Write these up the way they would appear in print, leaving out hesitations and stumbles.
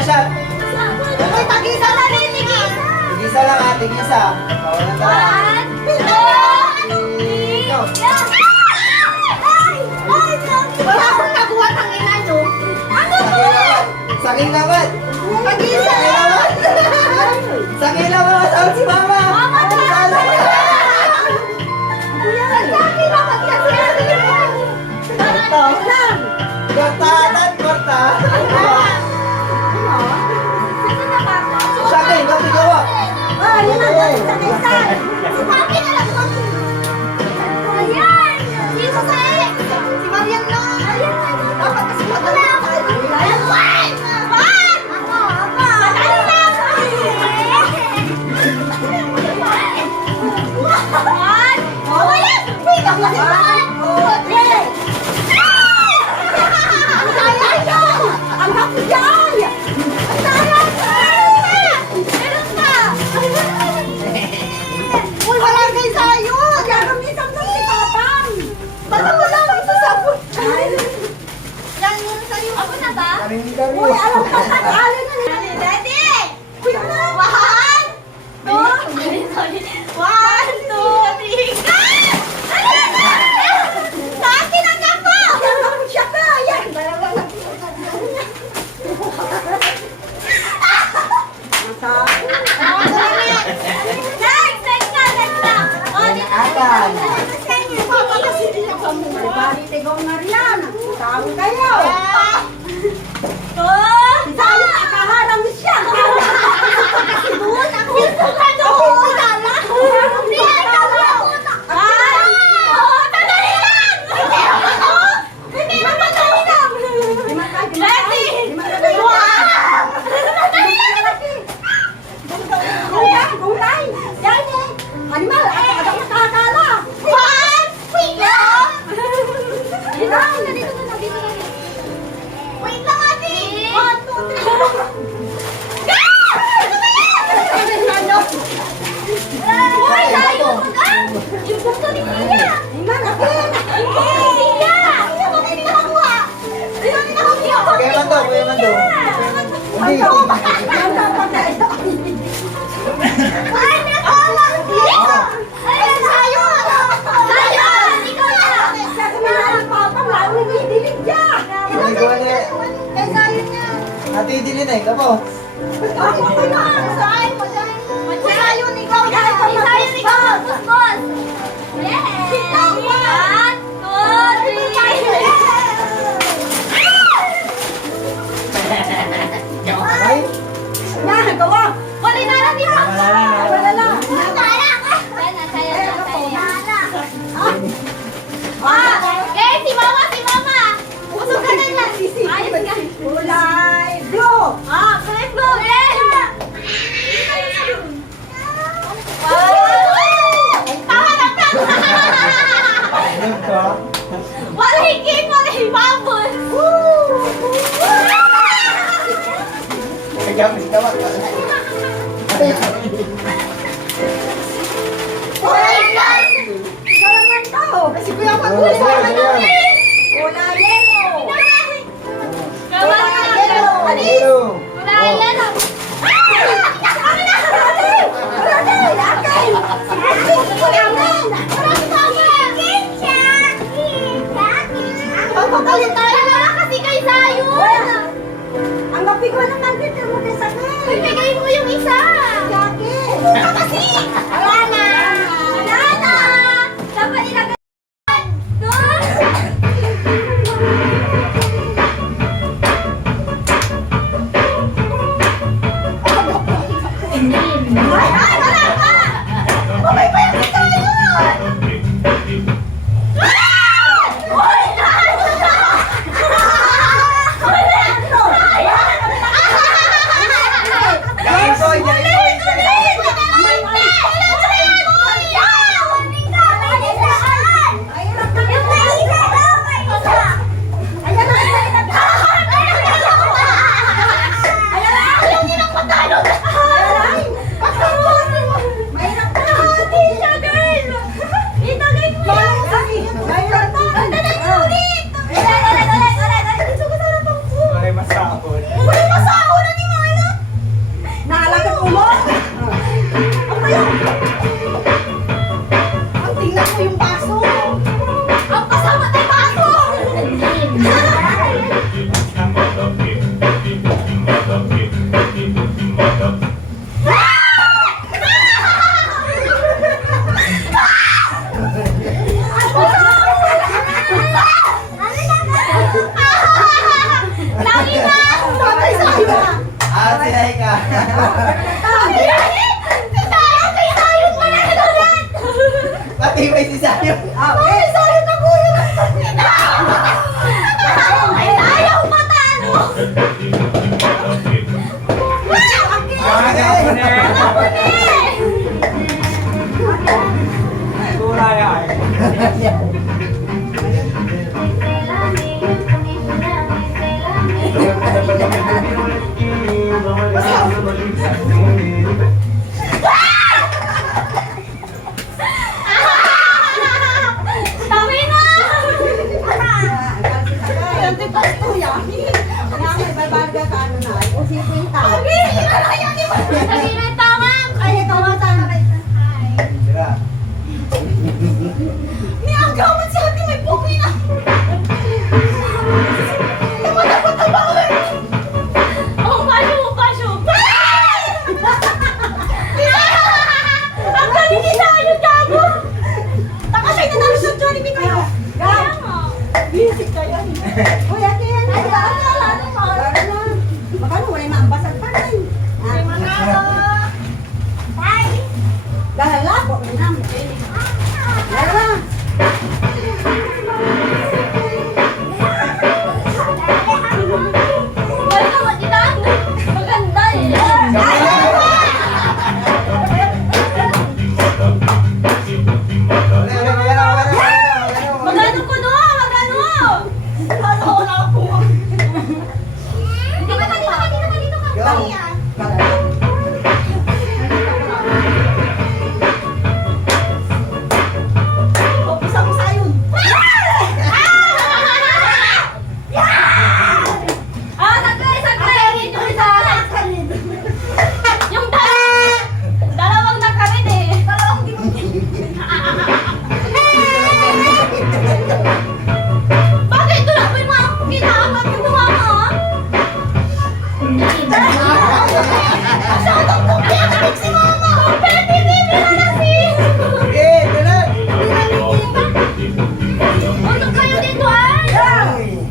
shot. Uy, tag-isa na rin, tigisa. Tigisa lang ha, tigisa. Kawalan tayo. 1, 2, 3, Go. wala akong nakuha ng ina nyo. Ano ba? Saking naman. Tag-isa. Saking naman masahol si mama. Mama, Kortahan, korta. Saking, kapit gawa. Uy, alam ka, tag-alin na nila. Ready? Quick na! 1, 2, 3, sa akin ang gapo! Siya ka! Yan! Next na! O, Akan. Tigong na riyan. Tawag kayo. Nakaharang siya. Kasi doon, ang gusto ka doon. Hindi ka doon. Sandali lang. Hindi na madali lang. Ready? Sandali lang. Gulay. Yan eh. Animal, ako nakakala. 1, wait lang. Dito na. Wait lang, ate! 1, 2, 3. Uy, tayo mo ka! Yung gusto ni Tia! Iman, akin! Tia! Sino ba hindi nakakuha? Sino hindi nakakuha? Kuya Mando, Kuya Mando. Hindi. Ay, nakala! Ay, sayo! Sayo! Ikaw na! Sabi na lang, Papa, lalo na idilig niya! Nagawa niya. Kaya sayo niya! Ate, hindi na eh. Kapo. Ay. Si Mama! Usog ka na yan! Ayos ka! Kulay blue. Kulay blue! Paharap ka! Ayun ka. Wala higit mo na hibabol! Kaya, tawag ka. Ikaw naman to. Kasi kuya Oh, pag-ulit sige, naman sige. kami. Kulay yellow. Kulay yellow. Hello. Kulay yellow! Kasi kay Sayon! Ang gabi ko naman dito mo din sa Bigay mo yung isa! Kasi! Wala na! Wala na! Dapat ilagay doon! Ay, wala pa! Bumay pa yung isa yun! Uy! Jaiboy, Jaiboy. Uy, akin. Ay, ano mo? Makano, wala yung maambasan pa rin. Dahil labo, minam. Dala. Maganda eh. Magano ko no? Magano? Dito ka, dito ka, dito ka, dito ka. Isa ko sa'yo. Saglit, saglit. Yung isa. Yung dalawang nakarin eh. Dalawang Bakit? Tulad mo yung mga ginagawa yung mama? Masyadong kumpiyakamit si mama. Pwede, baby na kasi. Eh, tuloy. Usok kayo dito ay.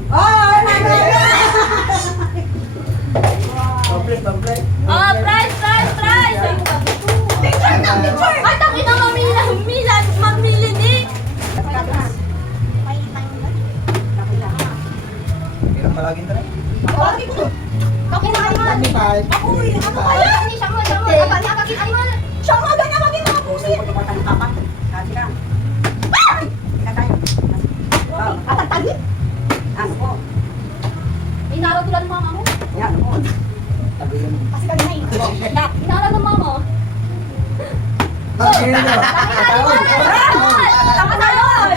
Oh, Complete. Oh, price. Picture na, picture. Ay, taki na mamili ni. Hirap palagi na rin. Taki na naman. Ako, ano kaya? Hindi siya mo. Kapag nakakita mo. Siya mga ganyan maging mga pusit. Atagtagin. Ano? Inaraw tulad ng mama mo. Yan mo. Tabi yan. Kasi kami na Inaraw ng mama. Ah, yun na. Tama na yun.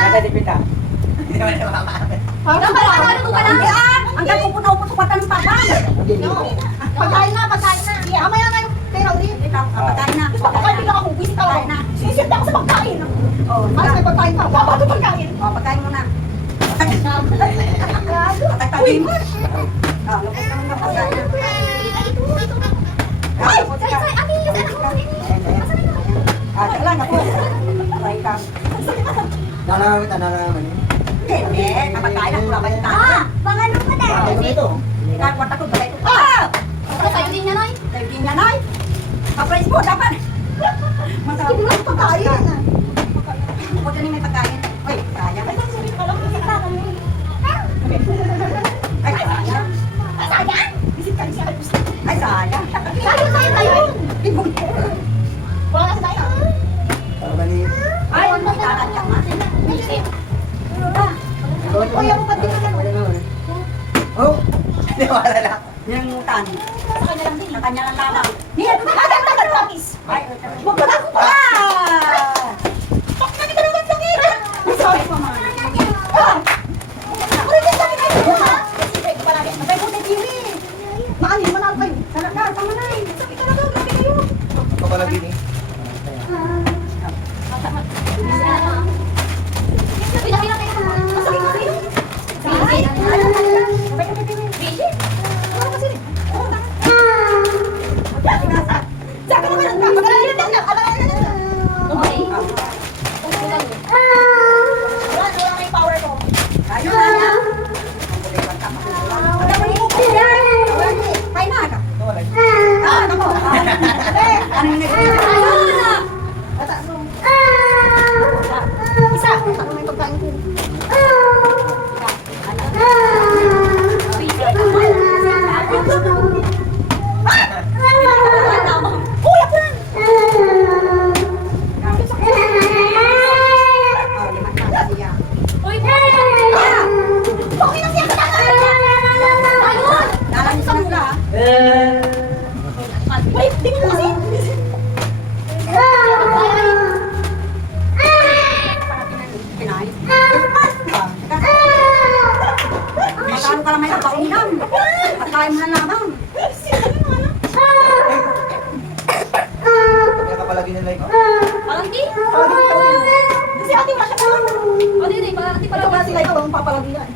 Nadadipita. Hindi naman na makakain. Dapat ano ka na? Hanggang pupunta-upot sa kwata ng pagkain. Pagkain na. Mamaya na yung pera ulit. Pagkain na. Pagkain bigla ako. Visit ako. Sinisipta ako sa pagkain. Malas may pagkain pa. Babato pagkain. Pagkain mo na. Patagtagin mo. Lupos naman na pagkain. Ay! Sige lang ako. Aray ka. Nanangaman yun. Hindi. Kapagkain ako. Labay yung tayo. Pangano ka na? Ano ito? Kwarta ko. Balay ko. Sa'yo din niya, Nay. Tayo din yan ay. Kapraise mo. Dapat. Masarap mo ang pagkain. Huwag ka may pagkain. Uy, sayang. Ay, sayang. Sayang? Visit ka rin siya. Ay, sayang. Tayo. Wala na tayo. Para mali. Ay, magkakaroon ka nga. Uy, ako pati ka naman. Oh, hindi wala na. Yung mutan. Sa kanya lang din. Sa kanya lang lamang. Niya, tumatang na kapis. Ay, wag mo na ako pa. Bakit ka naman sakit? Sorry, mama. Ulit yung sakit ay mo, ha? Matay mo na diri. Maani mo na ako. Sana ka, tama na eh. Sakit ka na daw, grabe kayo. Ito pala gini. Pinakita kayo. Masakit ka kayo. Visit? Ano kasi? Oo, tama. Saka naman, pagkakaroon na lang. Okay. Wala kayong power ko. Ayun na. Wala mo yung ay na. Ito wala. Nako. Ano yung isa. Ano may pagkain ko? Uy, ako lang. Uy, Okay na siya. ayun! Nalaman sa mula. Wait, di mo kasi. Kinain. Matalo ka lang may kapaunan. Pagkain mo na lamang. Kaya ka pala gini like. Parang di. Kasi ate wala siya pa. O, di, parang di pala. Ikaw wala sila ikaw ang papalagi yan.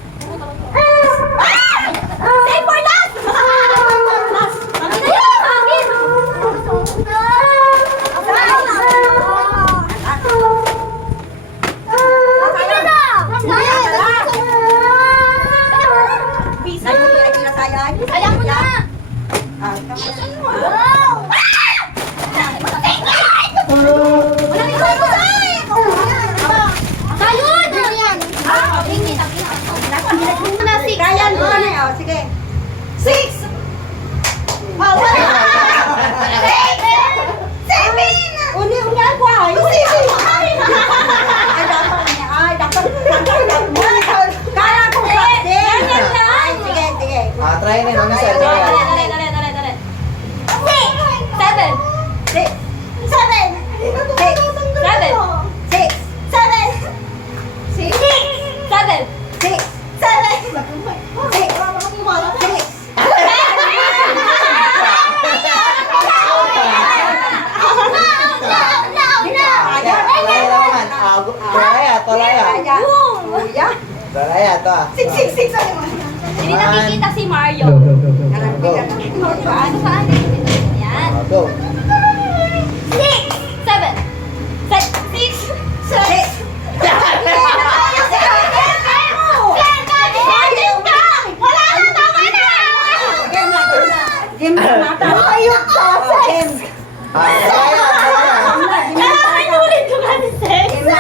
Save for last! Last! Akin na yun! Akin! Akin na! Tolaya. Kuya. Tolaya, to ah. 666 ano mo? Hindi nakikita si Mario. Go. Paano ka? Yan. Go. 6, 7, 6, 6. Game na mata. Ayun ka, Sex. Tolaya, Tolaya. Game na,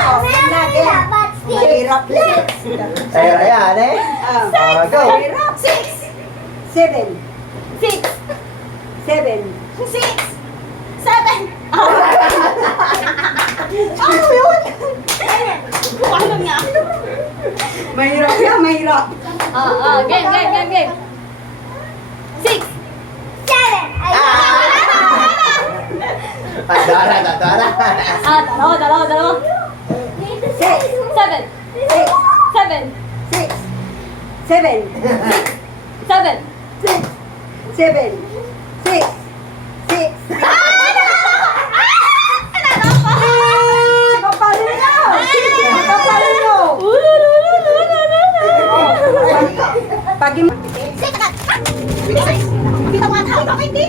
oh. Game na, game. Mahirap. Ayan, eh. Go. Mahirap. 6, 7, 6, 7. 7. Ano yun? Ano niya? Mahirap yan, mahirap. Game. 6, 7. Tadara. Dalawa. 6, 7, 7, 6, 7, 7. 7, 6, 6. Kapalin nyo! Kapalin nyo! Pag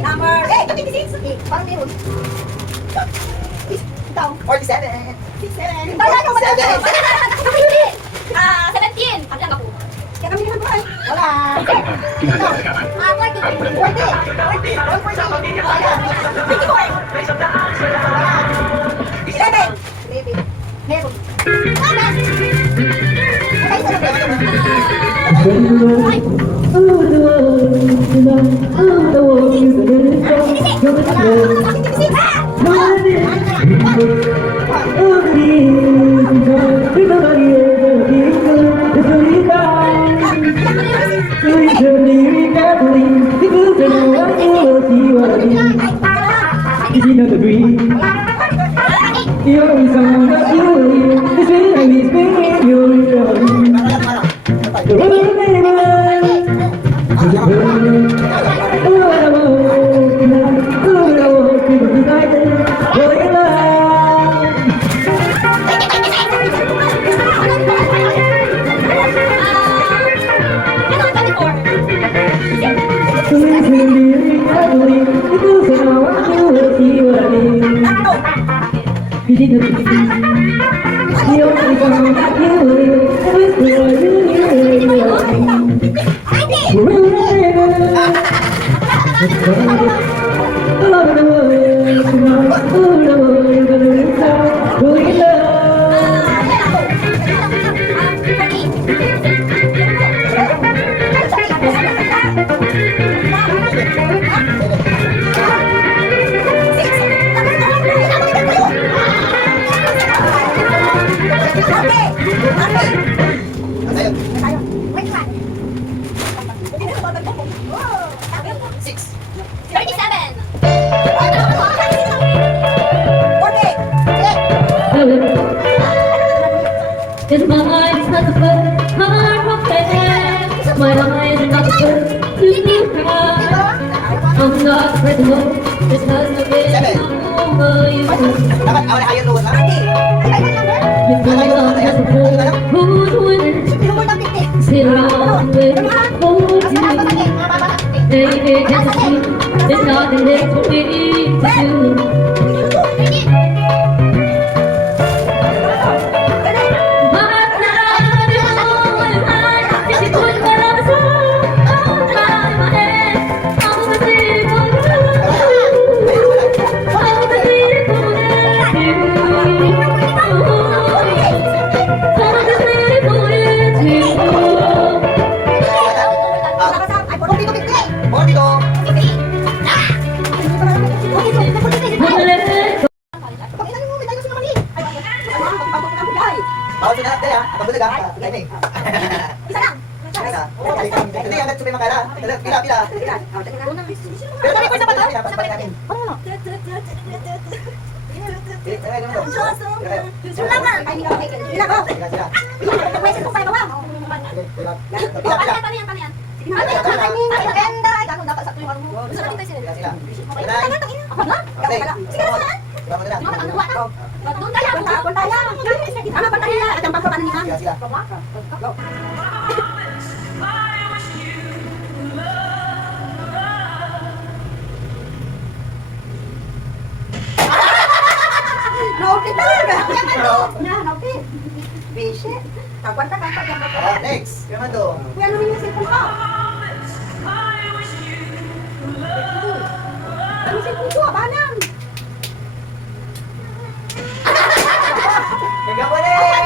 Number 8, parang meron. Ikaw. 47. 6, 7. 17. Ang lang ako. Kaya kami naman buhay. Wala. Did you know the dream? The only song that you hear is when we speak in your ear. The world oh, I want tonight. Oh, I want to be united. Oh, your love. So it's really ugly. Because now I will see what I mean. You did not see. The only song that you hear is when I Cause my mind is not the first heart from bed. My mind is not the first to cry. I'm not afraid to go. There's nothing over you. Dapat awal ayaw luwas ha. You feel love has a play. Who's winning? Sit around with hold you. Baby, just a sleep. There's nothing left for me to do. Bawal sila natin ha. Ang bulag ha. Timing. Isa lang. Hindi, agad sabi makala. Pila. Pero kami ko isa pa to. Iba mo na lang. Doon tayo. Punta yan. Ano ba tayo? At ang pagpapanan niya. Sila, sila. Go. Naupit talaga. Naupit. Bishe. Kakwanta. Oh, next. Yung ano? Kuya, ano yung cellphone ko? Ano cellphone ko? Abanang. Hanggang mo ulit!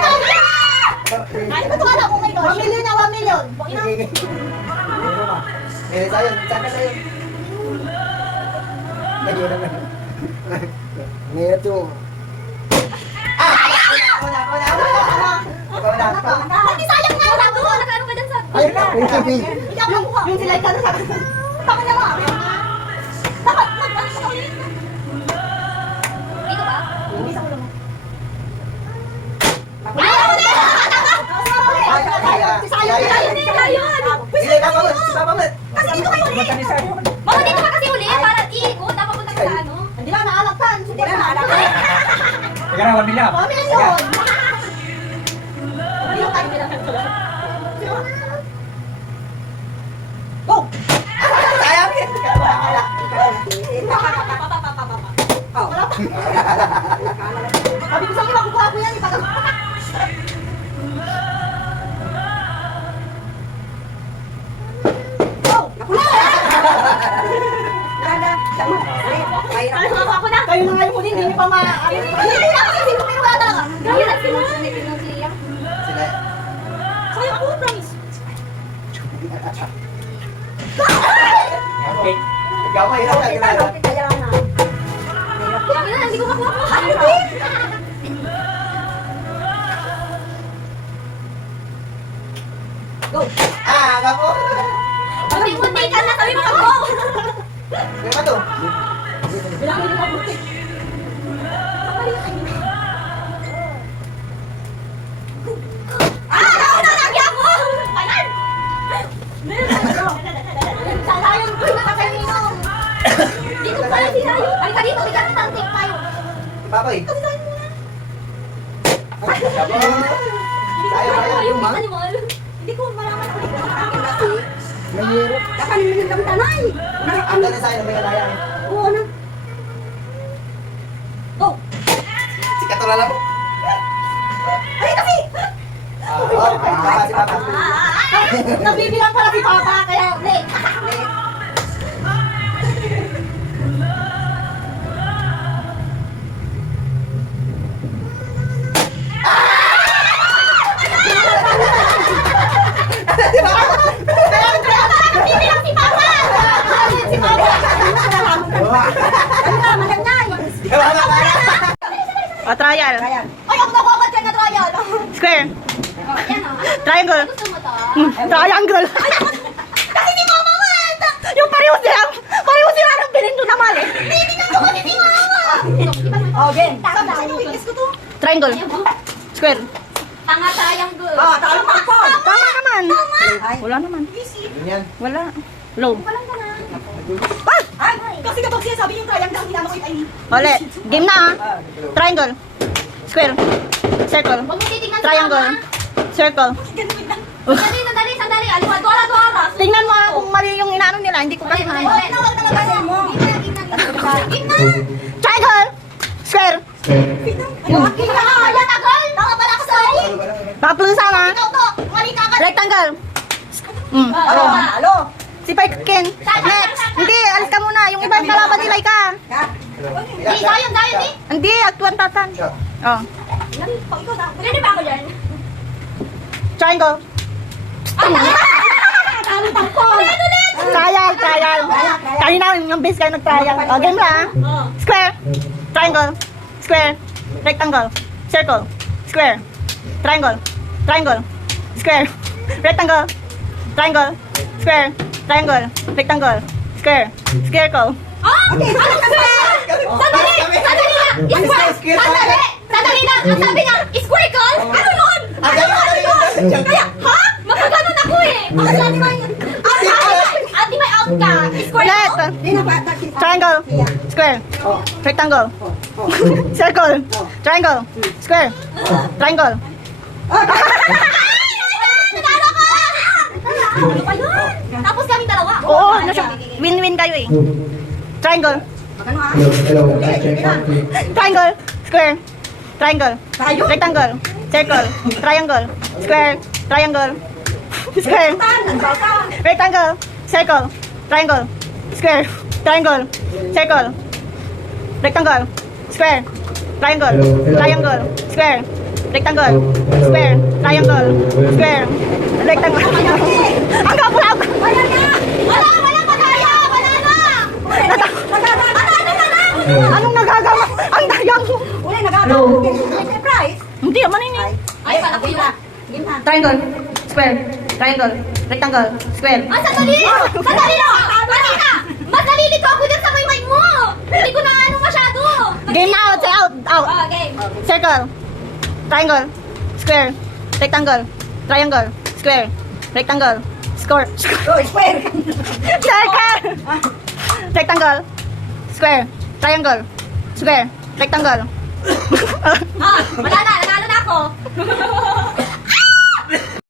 Ay, ba't wala ko may 1 million na 1 million? Meron tayo. Saan ka tayo? Ngayon to. Ako na. Hindi sayang nga. Wala ko. Nakaano ka dyan sa... Ayun na, yung sabi. Yung sila ka na sabi. Tama niya ba? Dapat mag-ano ka ulit. Dito ba? Sige, papamot. Papamot. Kasi dito kayo ulit. Mama, dito ka kasi uli. Para iikot. Dapat punta ka sa ano. Hindi na naalaktan. Hindi na naalaktan. Teka na, 1 million. 1 million. Go! Sayang. Sabi ko sa'yo, makukuha ko yan. Go! Nakula! Ako na. Kayo na nga yung huli, hindi niyo pa Hindi na kasi sino pero wala talaga. Gaya na sila. Sila. Sila. Sa'yo ako, promise. Okay. Ikaw mahirap na. Ginala. Kami na, hindi ko makuha. Go! Nga po. Munti ka na. Sabi mo ako. Yung ano? Bilang hindi mo mabuti. Nauna lagi ako. Ayan. Sayang ko na kanino. Dito pala si Sayo. Ay ka dito. Bigyan ng take tayo. Papoy. Yung animal. Hindi ko malaman ako dito sa akin kasi. Mahirap. Kakanin mo yung tanay. Ang ganda sa'yo, may kalayang. Oo na. Go! Si Katula lang. Ay, kasi! Si Papa. Nabibilang pala si Papa, kaya late. Nabibilang si Papa! Si Papa! Ano ka, manangay? O, trial. Ay, ako nakakot ka na trial. Square. Yan o. Triangle. Gusto mo to? Triangle. Kasi si Mama nga! Yung pareho sila ng pinindo na mali. Bibigyan ko kasi si Mama! Oh, game. Sabi sa'yo, weakness ko to. Triangle. Square. Tanga triangle. Tama po. Tama naman. Wala naman. Ganyan. Wala. Low. Walang ka na. Ay, kasi kapag sinasabi yung triangle, hindi naman ko yung Ulit. Game na ah. Triangle. Square. Circle. Huwag mo titignan si Triangle. Mama. Circle. Sandali, sandali. Aliwa, dora. Tingnan mo ah kung mali yung inaano nila. Hindi ko kasi Ulit. naman. Huwag na kasi mo. Gitna. Triangle. Square. Kita ka, yan agol! Tama pala ako sa'yo! Nakapulusa na. Ikaw to, mali ka ka! Rectangle. Alo, alo! Si Ken. Next. Hindi, alis ka muna. Yung iba yung kalaban nila ka. Hindi, sayang eh. Hindi, agtuan tatan. Oh. Pwede ba ako dyan? Triangle. Tamang tampon! Trial. Kanina yung base kayo nag-trial. O, game na. Square. Triangle. Square. Rectangle. Circle. Square. Triangle. Square. Rectangle. Triangle. Square. Triangle. Rectangle. Square. Circle. Okay, ano ka ba? Sandali lang. Ang sabi niya, squircle? Ano yun? Kaya, ha? Makaganon ako eh. Makaganon mo yun. Ate, may out ka. Squircle? Left. Triangle. Square. Rectangle. Circle. Triangle. Square. Triangle. Ano ba yun? Tapos kami dalawa. Oo, ano siya? Win-win kayo eh. Triangle. Hello, I check one, two. Triangle. Square. Triangle. Tayo? Rectangle. Circle. Triangle. Square. Triangle. Square. Rectangle. Circle. Triangle. Square. Triangle. Circle. Rectangle. Square. Triangle. Triangle. Square. Rectangle. Square. Triangle. Square. Rectangle. Hanggang wala ako. Wala na! Wala madaya! Wala na! Anong nagagawa? Ang dayang mo. Uli, nagagawa. Surprise. Hindi, naman ini. Ay, pala ko yun. Triangle. Square. Triangle. Rectangle. Square. Ah, sandali! Sandali lang! Marina! Mas nalilito ako dyan sa maymay mo! Hindi ko na ano masyado! Game na out. Say out. Out. Oh, game. Circle. Triangle. Square. Rectangle. Triangle. Square. Rectangle. Square. Oh, square. Circle. Rectangle. Square. Triangle. Square. Rectangle. Ah, wala na! Nanalo na ako!